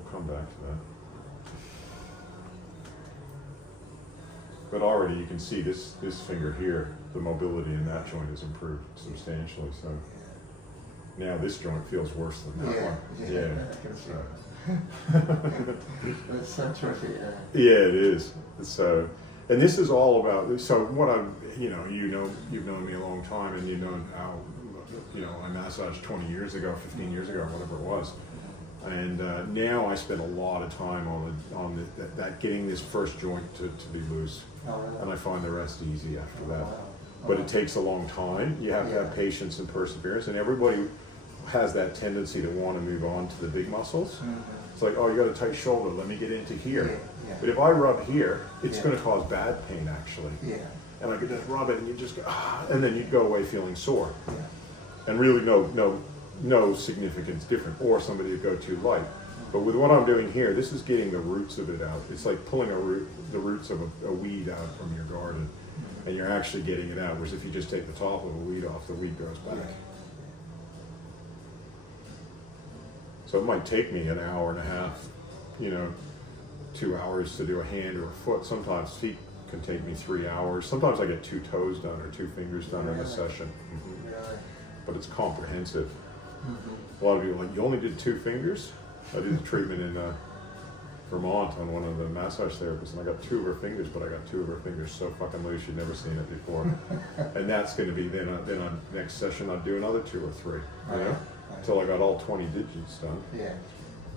we'll come back to that. But already you can see this finger here, the mobility in that joint has improved substantially. So now this joint feels worse than that one. Yeah. I can see That's so terrific. Yeah, it is. So, and this is all about. So what I'm, you've known me a long time, and you know how, I massaged 20 years ago, 15 years ago, whatever it was. And now I spend a lot of time on that getting this first joint to be loose. Oh, really? And I find the rest easy after that. Wow. But it takes a long time. You have to have patience and perseverance, and everybody has that tendency to want to move on to the big muscles. Mm-hmm. It's like, oh, you got a tight shoulder, let me get into here. Yeah. But if I rub here, it's going to cause bad pain actually. Yeah. And I could just rub it, and you just go, and then you'd go away feeling sore. Yeah. And really no significance different, or somebody to go too light. But with what I'm doing here, this is getting the roots of it out. It's like pulling the roots of a weed out from your garden, and you're actually getting it out. Whereas if you just take the top of a weed off, the weed goes back. So it might take me an hour and a half, 2 hours to do a hand or a foot. Sometimes feet can take me 3 hours. Sometimes I get 2 toes done or 2 fingers done in a session. Mm-hmm. Really? But it's comprehensive. Mm-hmm. A lot of people are like, you only did 2 fingers? I did a treatment in Vermont on one of the massage therapists, and I got 2 of her fingers, but I got 2 of her fingers so fucking loose you'd never seen it before. And that's going to be then on next session I'd do another 2 or 3, until I got all 20 digits done. Yeah.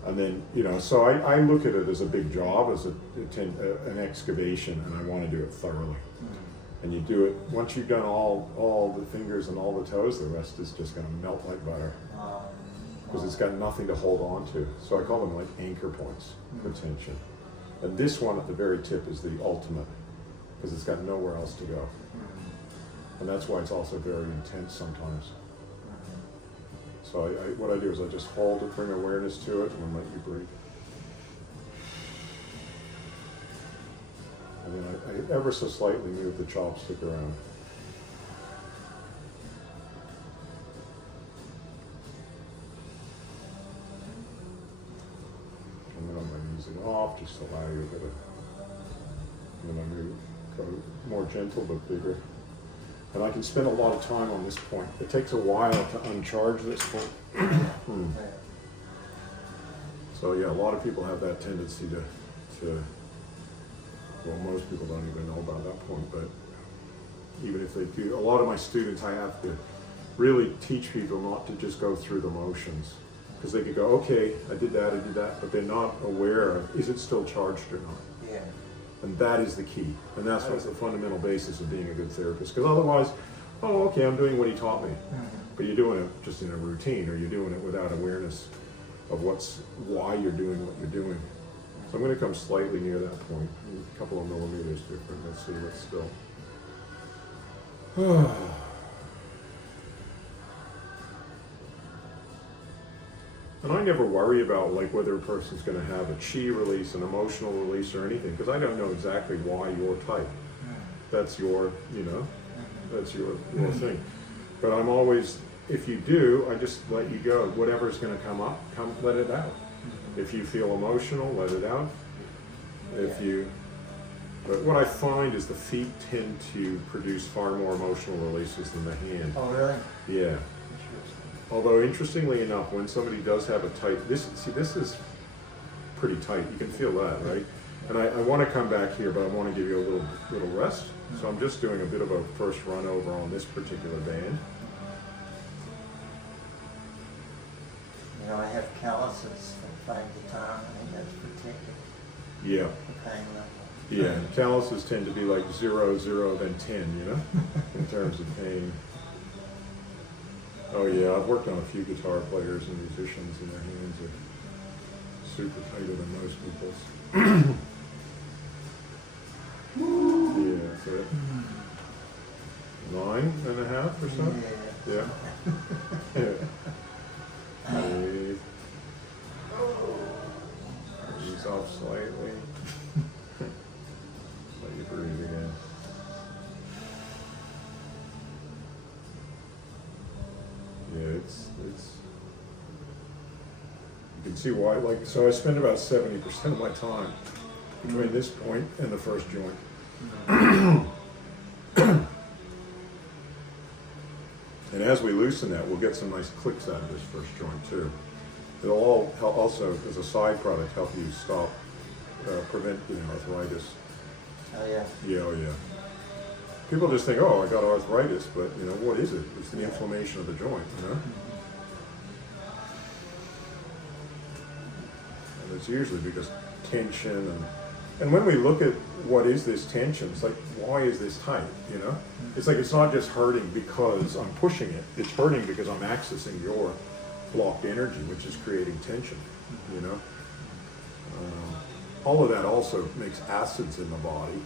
And then, so I look at it as a big job, as an excavation, and I want to do it thoroughly. And you do it, once you've done all the fingers and all the toes, the rest is just going to melt like butter. Because it's got nothing to hold on to. So I call them like anchor points for tension. And this one at the very tip is the ultimate, because it's got nowhere else to go. And that's why it's also very intense sometimes. So what I do is I just hold it, bring awareness to it, and then let you breathe. And then I ever so slightly move the chopstick around. And then I'm going to use it off, just to allow you a bit of, and then I move, go more gentle but bigger. And I can spend a lot of time on this point. It takes a while to uncharge this point. So yeah, a lot of people have that tendency to, well, most people don't even know about that point, but even if they do, a lot of my students, I have to really teach people not to just go through the motions. Because they could go, okay, I did that, but they're not aware of, is it still charged or not? Yeah. And that is the key. And that's what's the fundamental basis of being a good therapist. Because otherwise, oh, okay, I'm doing what he taught me. But you're doing it just in a routine, or you're doing it without awareness of why you're doing what you're doing. So I'm going to come slightly near that point, a couple of millimeters different. Let's see what's still. And I never worry about like whether a person's going to have a chi release, an emotional release, or anything, because I don't know exactly why you're tight. That's your, that's your thing. But I'm always, if you do, I just let you go. Whatever's going to come up, let it out. If you feel emotional, let it out. But what I find is the feet tend to produce far more emotional releases than the hand. Oh, really? Yeah. Although interestingly enough, when somebody does have a tight, this is pretty tight. You can feel that, right? And I want to come back here, but I want to give you a little rest. So I'm just doing a bit of a first run over on this particular band. I have calluses from time to time. I think that's protected. Yeah. The pain level. Yeah, and calluses tend to be like 0, 0, then 10, in terms of pain. Oh yeah, I've worked on a few guitar players and musicians, and their hands are super tighter than most people's. Yeah, that's it. 9.5 or so? Yeah. Yeah. Breathe. Ease off slightly. Let you breathe again. Yeah, it's you can can see why. Like, so I spend about 70% of my time between this point and the first joint. And as we loosen that, we'll get some nice clicks out of this first joint too. It'll all help also, as a side product, help you stop, prevent arthritis. Oh yeah. Yeah, oh yeah. People just think, oh, I got arthritis, but what is it? It's the inflammation of the joint, And it's usually because tension and when we look at what is this tension, it's like, why is this tight, It's like, it's not just hurting because I'm pushing it, it's hurting because I'm accessing your blocked energy, which is creating tension, all of that also makes acids in the body,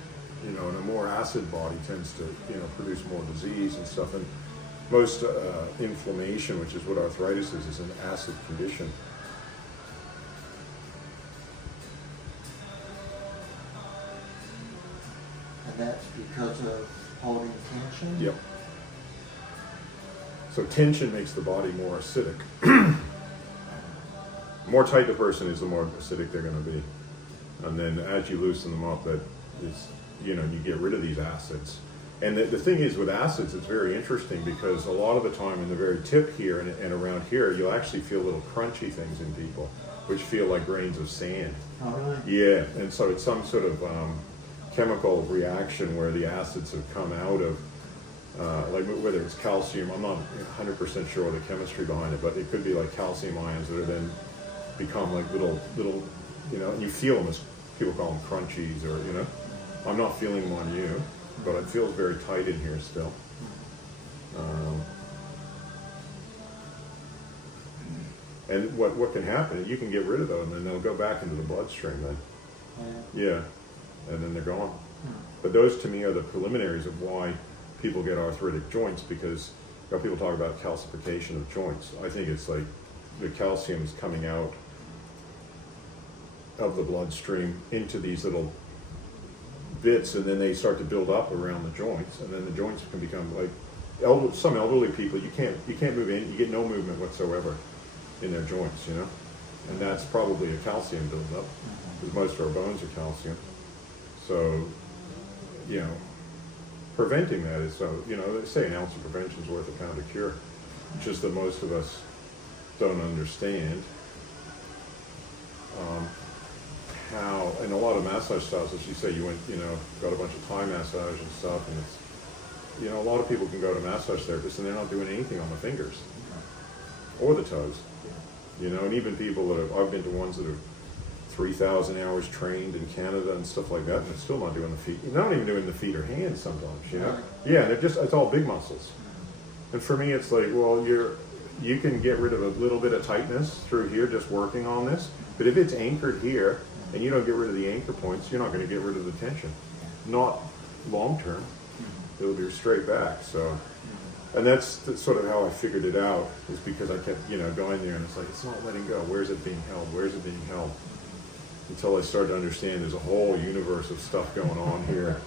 and a more acid body tends to, produce more disease and stuff. And most inflammation, which is what arthritis is an acid condition. And that's because of holding tension? Yep. So tension makes the body more acidic. The more tight the person is, the more acidic they're going to be. And then as you loosen them up, that is, you get rid of these acids. And the thing is, with acids, it's very interesting because a lot of the time in the very tip here and around here, you'll actually feel little crunchy things in people, which feel like grains of sand. Oh, really? Yeah, and so it's some sort of chemical reaction where the acids have come out of, like whether it's calcium, I'm not 100% sure of the chemistry behind it, but it could be like calcium ions that are then become like little, and you feel them as people call them crunchies, or I'm not feeling them on you, but it feels very tight in here still. And what can happen, you can get rid of them and then they'll go back into the bloodstream then. Yeah, and then they're gone. But those to me are the preliminaries of why people get arthritic joints, because people talk about calcification of joints. I think it's like the calcium is coming out of the bloodstream into these little bits, and then they start to build up around the joints, and then the joints can become like some elderly people. You can't move in. You get no movement whatsoever in their joints, and that's probably a calcium buildup because most of our bones are calcium. So, preventing that is they say an ounce of prevention is worth a pound of cure. It's just that most of us don't understand how, and a lot of massage styles, as you say, you went, got a bunch of Thai massage and stuff, and it's, a lot of people can go to massage therapists and they're not doing anything on the fingers or the toes, and even people that I've been to ones that are 3,000 hours trained in Canada and stuff like that, and they're still not doing the feet. They're not even doing the feet or hands sometimes, Yeah, they're just, it's all big muscles. And for me, it's like, well, you can get rid of a little bit of tightness through here just working on this, but if it's anchored here and you don't get rid of the anchor points, you're not going to get rid of the tension. Not long term. It'll be straight back. So, and that's sort of how I figured it out, is because I kept, going there and it's like, it's not letting go. Where's it being held? Where's it being held? Until I started to understand there's a whole universe of stuff going on here.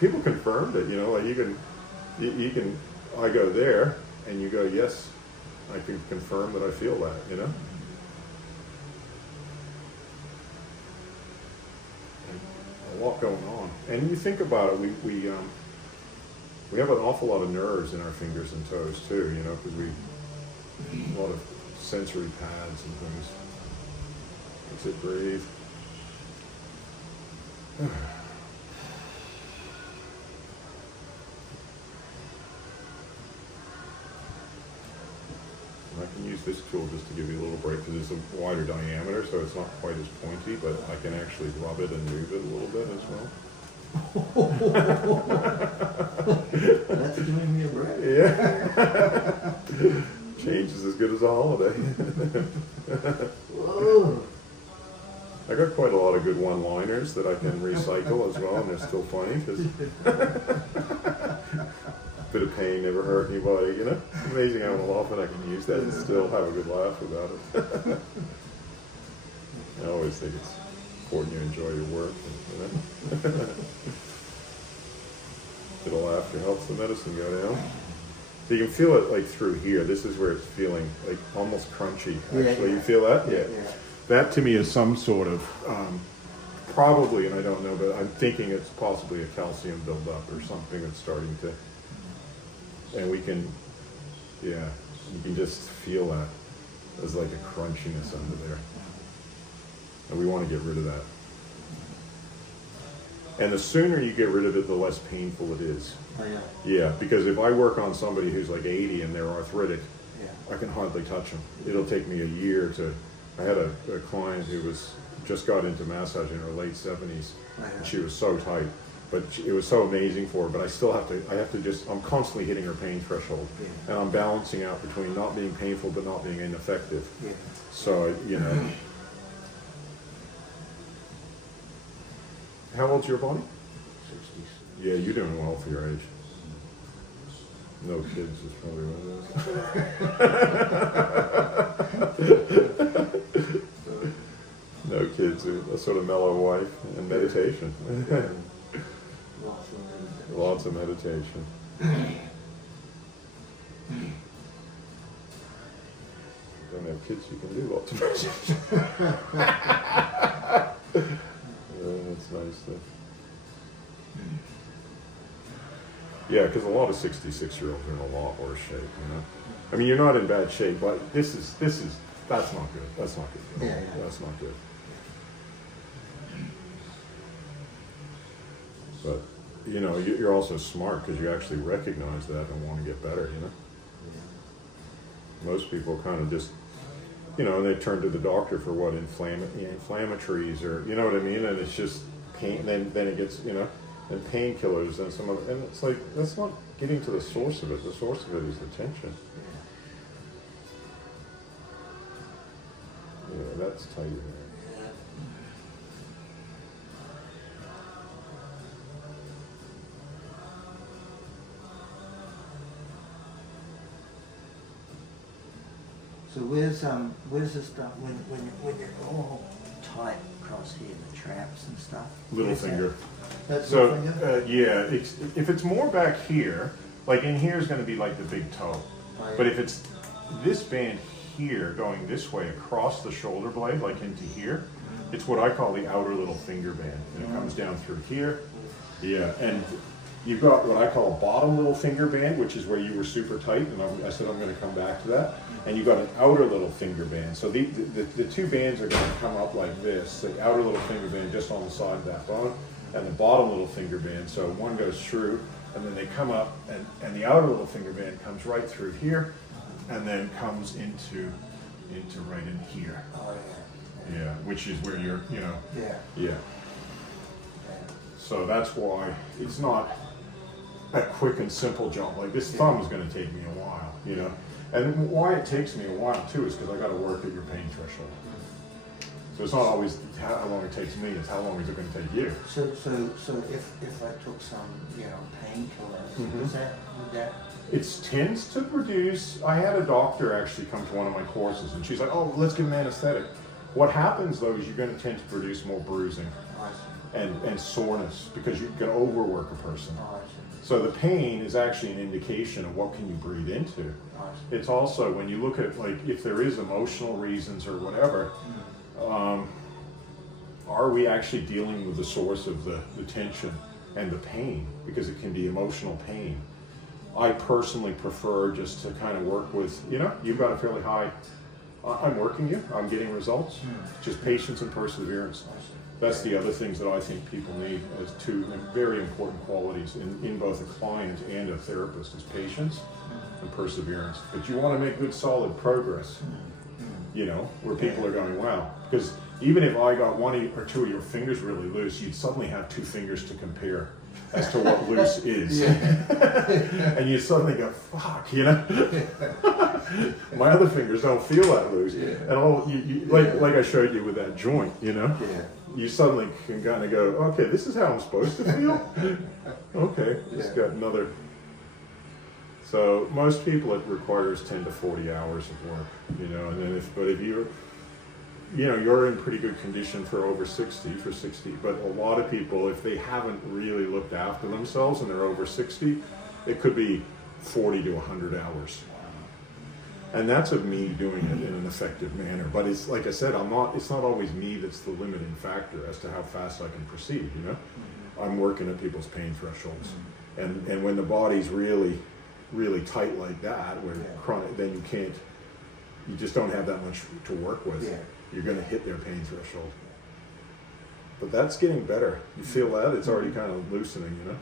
People confirmed it, like you can, I go there and you go, yes, I can confirm that I feel that, A lot going on. And you think about it, we have an awful lot of nerves in our fingers and toes too, because a lot of sensory pads and things. Let's it breathe. I can use this tool just to give you a little break because it's a wider diameter, so it's not quite as pointy, but I can actually rub it and move it a little bit as well. That's giving me a break. Yeah. Change is as good as a holiday. Whoa. I got quite a lot of good one-liners that I can recycle as well, and they're still funny because bit of pain never hurt anybody, It's amazing how often I can use that and still have a good laugh about it. I always think it's important you enjoy your work, Bit of laughter helps the medicine go down. You can feel it like through here. This is where it's feeling like almost crunchy. Actually, Yeah, yeah. you feel that? Yeah. Yeah. That to me is some sort of probably, and I don't know, but I'm thinking it's possibly a calcium buildup or something that's starting to. And we can, yeah, you can just feel that. There's like a crunchiness under there, and we want to get rid of that. And the sooner you get rid of it, the less painful it is. Oh, yeah. Yeah, because if I work on somebody who's like 80 and they're arthritic, Yeah. I can hardly touch them. It'll take me a year to. I had a client who was just got into massage in her late 70s, and she was so tight, but it was so amazing for her. But I still have to. I have to just. I'm constantly hitting her pain threshold, and I'm balancing out between not being painful but not being ineffective. Yeah. So How old's your body? 60s. Yeah, you're doing well for your age. No kids is probably one of those. No kids, a sort of mellow wife and meditation. Lots of meditation. Don't have kids, you can do lots of meditation. That's nice though. Yeah, because a lot of 66-year-olds are in a lot worse shape, I mean, you're not in bad shape, but that's not good. That's not good. Yeah. That's not good. But, you're also smart because you actually recognize that and want to get better, Most people kind of just, and they turn to the doctor for what, inflammatories or, you know what I mean? And it's just pain, then it gets, and painkillers and some other, and it's like, that's not getting to the source of it. The source of it is the tension. Yeah, that's tight there. So where's the stuff when you're all tight across here, the traps and stuff? Little Where's finger. That? That's So, little finger? yeah, if it's more back here, like in here is going to be like the big toe. Oh, yeah. But if it's this band here going this way across the shoulder blade, like into here, it's what I call the outer little finger band. And it comes down through here. Yeah, and you've got what I call a bottom little finger band, which is where you were super tight, and I said I'm going to come back to that. And you've got an outer little finger band. So the two bands are going to come up like this. The outer little finger band just on the side of that bone, and the bottom little finger band. So one goes through, and then they come up, and the outer little finger band comes right through here, and then comes into right in here. Oh, Yeah, which is where you're, yeah. yeah. So that's why it's not a quick and simple job. Like this thumb is going to take me a while, And why it takes me a while too is because I got to work at your pain threshold. So it's not always how long it takes me; it's how long is it going to take you. So if I took some painkillers, would that? It tends to produce. I had a doctor actually come to one of my courses, and she's like, "Oh, let's give him anesthetic." What happens though is you're going to tend to produce more bruising and soreness because you're going to overwork a person. So the pain is actually an indication of what can you breathe into. It's also when you look at like if there is emotional reasons or whatever, are we actually dealing with the source of the tension and the pain? Because it can be emotional pain. I personally prefer just to kind of work with, you've got a fairly high, I'm working you, I'm getting results, just patience and perseverance. That's the other things that I think people need as two very important qualities in both a client and a therapist is patience and perseverance. But you want to make good solid progress, where people are going, wow. Because even if I got one or two of your fingers really loose, you'd suddenly have two fingers to compare as to what loose is. And you suddenly go, fuck, my other fingers don't feel that loose. And all like I showed you with that joint, you suddenly can kind of go, okay, this is how I'm supposed to feel? Okay, just got another. So most people it requires 10 to 40 hours of work, and then if you're in pretty good condition for over 60, but a lot of people, if they haven't really looked after themselves and they're over 60, it could be 40 to 100 hours. And that's of me doing it in an effective manner. But it's like I said, it's not always me that's the limiting factor as to how fast I can proceed, you know? I'm working at people's pain thresholds. And when the body's really, really tight like that, where chronic, then you just don't have that much to work with. Yeah. You're gonna hit their pain threshold. But that's getting better. You feel that? It's already kind of loosening, you know?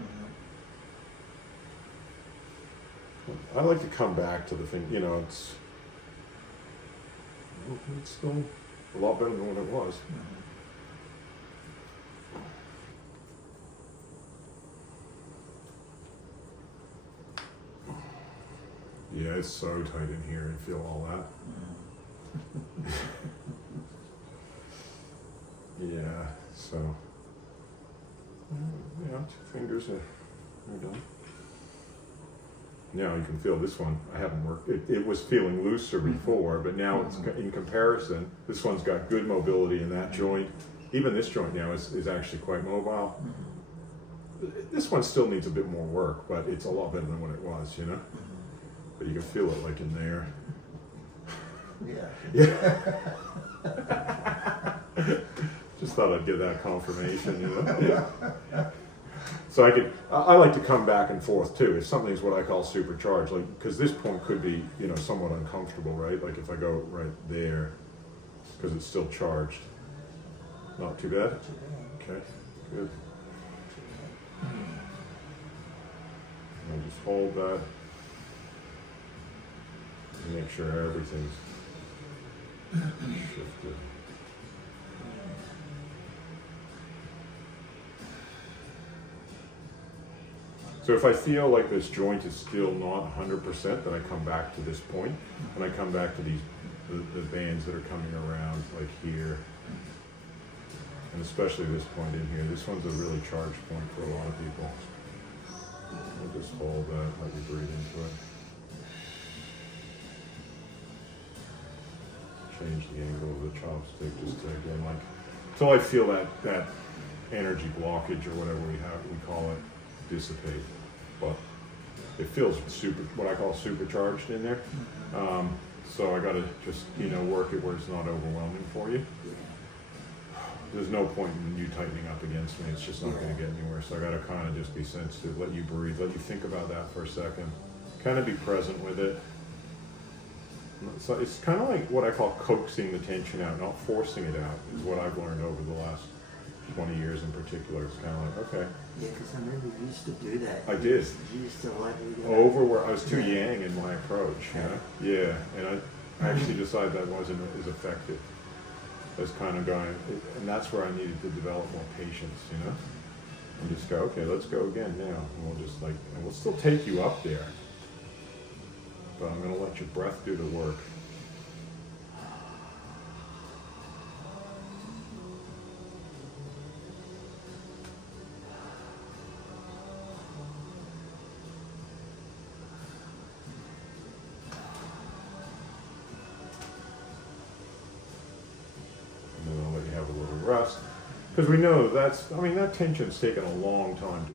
I like to come back to the thing, you know, it's still a lot better than what it was. Yeah, it's so tight in here. You feel all that. Yeah, so, yeah, 2 fingers are done. Now you can feel this one. I haven't worked. It was feeling looser before, but now it's in comparison. This one's got good mobility in that joint. Even this joint now is actually quite mobile. This one still needs a bit more work, but it's a lot better than what it was, you know. But you can feel it like in there. Yeah. Yeah. Just thought I'd give that confirmation, you know. Yeah. So I like to come back and forth too. If something's what I call supercharged, like, because this point could be, you know, somewhat uncomfortable, right? Like if I go right there, because it's still charged. Not too bad? Okay, good. I'll just hold that and make sure everything's shifted. So if I feel like this joint is still not 100%, then I come back to this point, and I come back to the bands that are coming around, like here, and especially this point in here. This one's a really charged point for a lot of people. I'll just hold that, let you breathe into it. Change the angle of the chopstick just to, again, like, until I feel that energy blockage or whatever we call it dissipate. But it feels what I call supercharged in there. So I gotta just, you know, work it where it's not overwhelming for you. There's no point in you tightening up against me. It's just not gonna get anywhere. So I gotta kind of just be sensitive, let you breathe, let you think about that for a second. Kind of be present with it. So it's kind of like what I call coaxing the tension out, not forcing it out, is what I've learned over the last 20 years in particular. It's kind of like, okay. Yeah, because I remember you used to do that. I did. You used to let me go. Over where I was too yang in my approach, you know? Yeah, and I actually decided that wasn't as effective. I was kind of going, and that's where I needed to develop more patience, you know? And just go, okay, let's go again now. And we'll just like, and we'll still take you up there. But I'm going to let your breath do the work. And then I'll let you have a little rest. Because we know that tension's taken a long time to